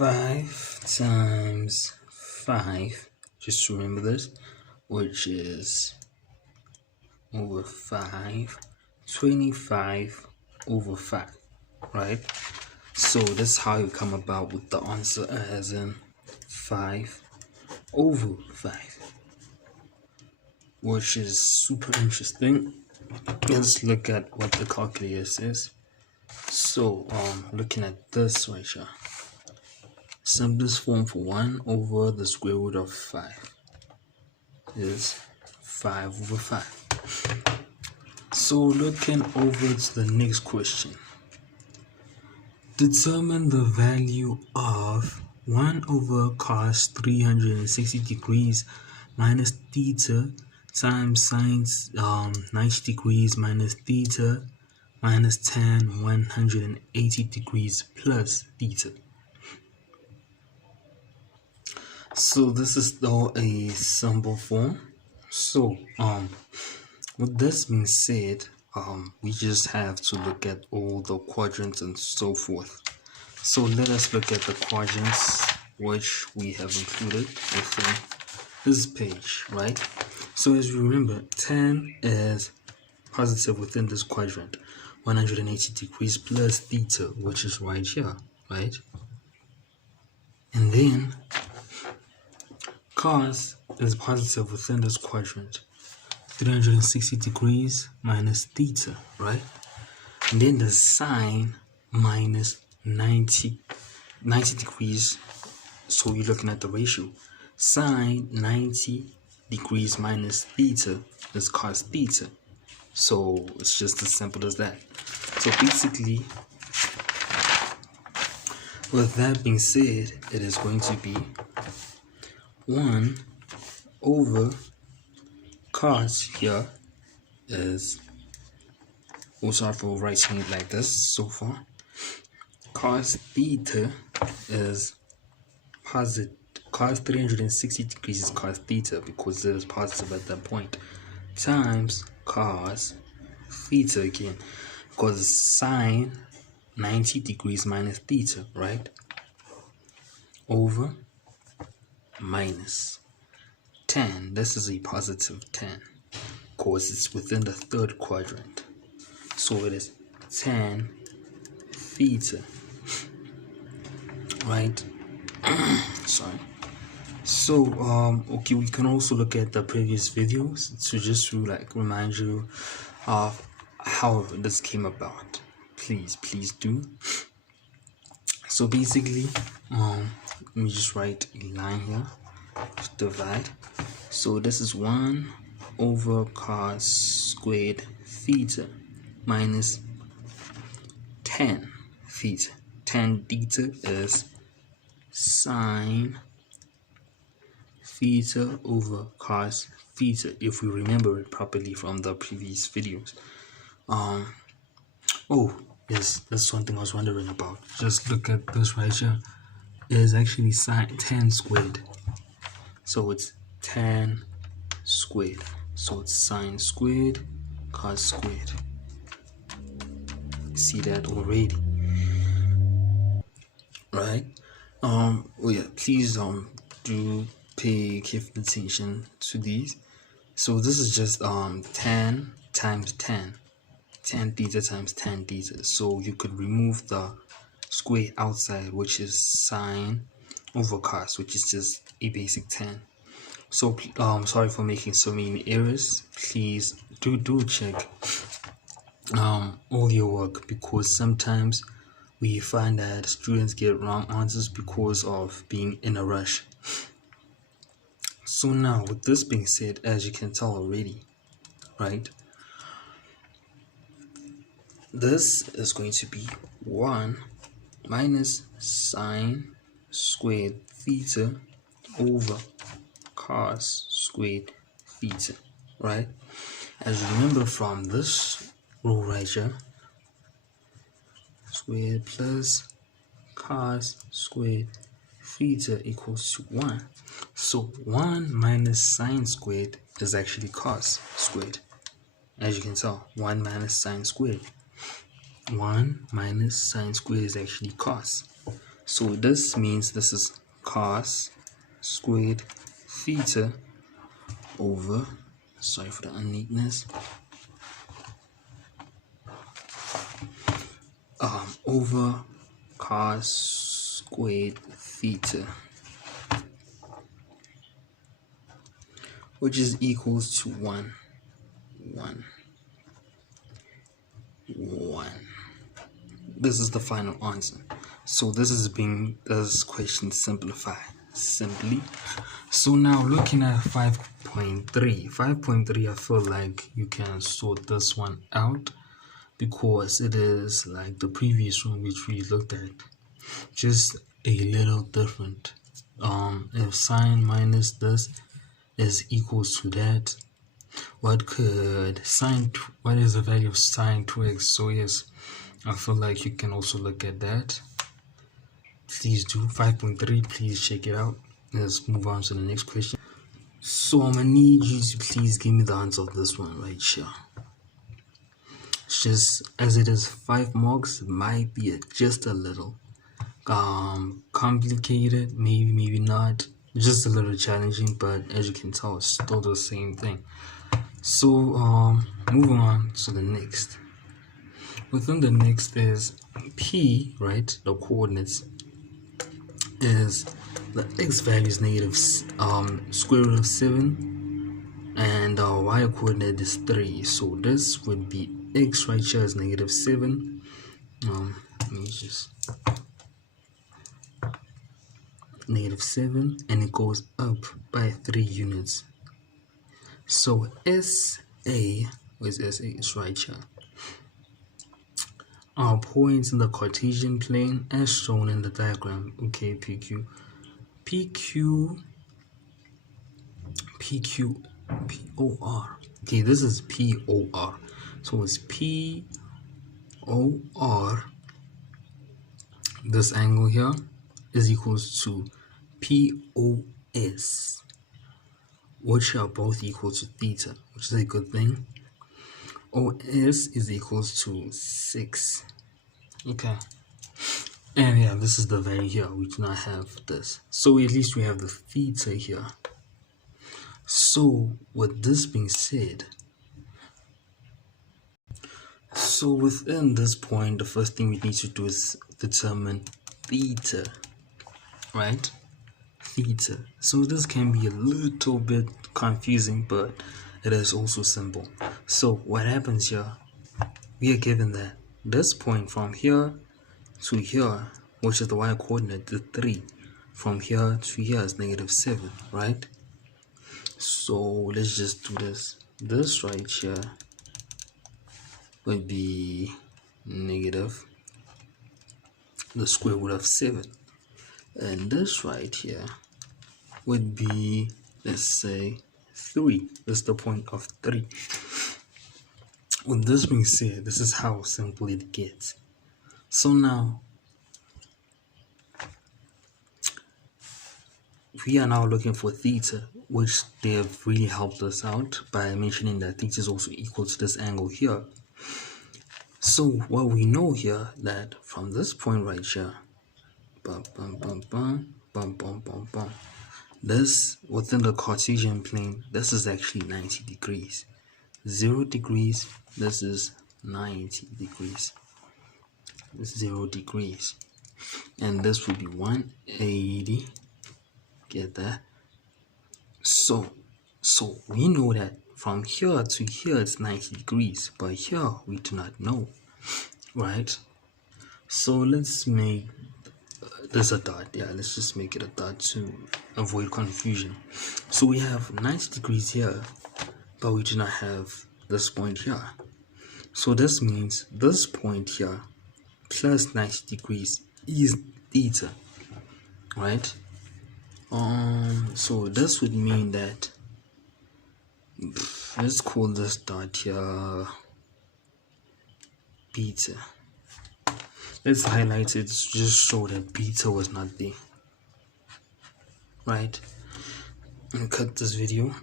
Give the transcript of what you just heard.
5 times 5, just remember this, which is over 5, 25 over 5, right? So that's how you come about with the answer as in 5 over 5, which is super interesting. Let's look at what the calculator says. So looking at this right here, simplest form for 1 over the square root of 5 is 5 over 5. So looking over to the next question, determine the value of 1 over cos 360 degrees minus theta times sine 90 degrees minus theta minus tan 180 degrees plus theta. So this is now a simple form. So with this being said, we just have to look at all the quadrants and so forth. So let us look at the quadrants which we have included within this page, right? So as you remember, tan is positive within this quadrant, 180 degrees plus theta, which is right here, right? And then cos is positive within this quadrant, 360 degrees minus theta, right? And then the sine minus 90 degrees. So you're looking at the ratio. Sine 90 degrees minus theta is cos theta. So it's just as simple as that. So basically, with that being said, it is going to be 1 over cos here is, sorry for writing it like this so far. Cos theta is positive. Cos 360 degrees is cos theta because it is positive at that point, times cos theta again because it's sine 90 degrees minus theta, right? Over minus tan. This is a positive tan because it's within the third quadrant. So it is tan theta, right? Sorry. So okay, we can also look at the previous videos to just remind you of how this came about. Please do. So basically, let me just write a line here to divide. So this is 1 over cos squared theta minus tan theta. Tan theta is sine theta over cos theta, if we remember it properly from the previous videos. Oh yes, that's one thing I was wondering about. Just look at this right here. It is actually tan squared, so it's tan squared, so it's sine squared cos squared. See that already, right? Oh yeah, please do pay careful attention to these. So this is just tan times tan theta times tan theta. So you could remove the square outside, which is sine over cos, which is just a basic tan. So sorry for making so many errors. Please do check all your work, because sometimes we find that students get wrong answers because of being in a rush. So now, with this being said, as you can tell already, right, this is going to be 1 minus sine squared theta over cos squared theta, right? As you remember from this rule right here, squared plus cos squared theta equals to 1. So 1 minus sine squared is actually cos squared. As you can tell, 1 minus sine squared. 1 minus sine squared is actually cos. So this means this is cos squared theta over, sorry for the unneatness, over cos squared theta, which is equals to 1. This is the final answer. So this is being this question simplified simply. So now looking at 5.3, I feel like you can sort this one out because it is like the previous one which we looked at, just a little different. If sine minus this is equals to that, what is the value of sine 2x? So yes, I feel like you can also look at that. Please do. 5.3, please check it out. Let's move on to the next question. So I'm gonna need you to please give me the answer of this one right here. It's just as it is 5 marks, it might be just a little complicated, maybe not, just a little challenging, but as you can tell, it's still the same thing. So moving on to the next. Within the next is p, right? The coordinates is the x value is negative square root of 7, and our y coordinate is 3. So this would be x right here is negative 7. Let me just negative 7, and it goes up by 3 units. So SA, where's SA? It's right here. Our points in the Cartesian plane as shown in the diagram. Okay, POR. Okay, this is POR. So it's POR. This angle here is equals to POS, which are both equal to theta, which is a good thing. OS is equals to 6. Okay. And yeah, this is the value here. We do not have this. So at least we have the theta here. So with this being said, so within this point, the first thing we need to do is determine theta, right? Theta. So this can be a little bit confusing, but it is also simple. So what happens here, we are given that this point from here to here, which is the y coordinate, the 3, from here to here is negative 7, right? So let's just do this. This right here would be negative the square root of 7, and this right here would be, let's say, 3. That's the point of 3. With this being said, this is how simple it gets. So now we are now looking for theta, which they have really helped us out by mentioning that theta is also equal to this angle here. So what we know here, that from this point right here, this within the Cartesian plane, this is actually 90 degrees. 0 degrees, this is 90 degrees. 0 degrees, and this would be 180. Get that? So we know that from here to here it's 90 degrees, but here we do not know, right? So let's make this a dot. Yeah, let's just make it a dot to avoid confusion. So we have 90 degrees here, but we do not have this point here. So this means this point here plus 90 degrees is theta, right? So this would mean that, let's call this dot here beta. Let's highlight it to just show that beta was not there, right? And cut this video.